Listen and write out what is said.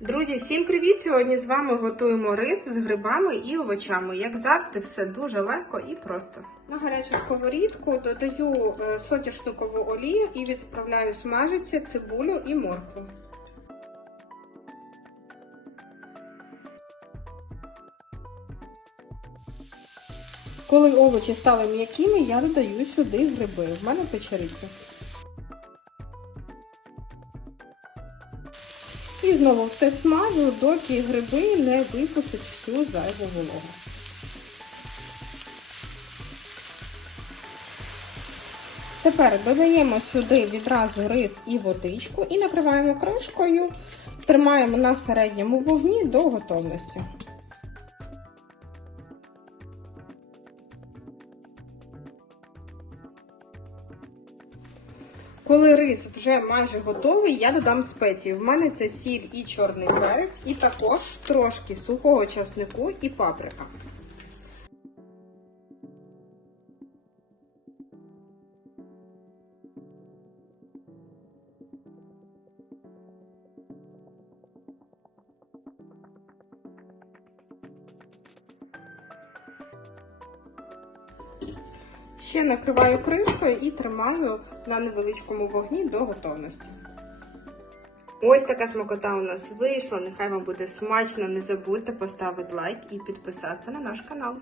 Друзі, всім привіт! Сьогодні з вами готуємо рис з грибами і овочами. Як завжди, все дуже легко і просто. На гарячу сковорідку додаю е, соняшникову олію і відправляю смажитися цибулю і моркву. Коли овочі стали м'якими, я додаю сюди гриби. В мене печериця. І знову все смажу, доки гриби не випустять всю зайву вологу. Тепер додаємо сюди відразу рис і водичку і накриваємо кришкою, тримаємо на середньому вогні до готовності. Коли рис вже майже готовий, я додам спеції. В мене це сіль і чорний перець, і також трошки сухого часнику і паприка. Ще накриваю кришкою і тримаю на невеличкому вогні до готовності. Ось така смакота у нас вийшла. Нехай вам буде смачно. Не забудьте поставити лайк і підписатися на наш канал.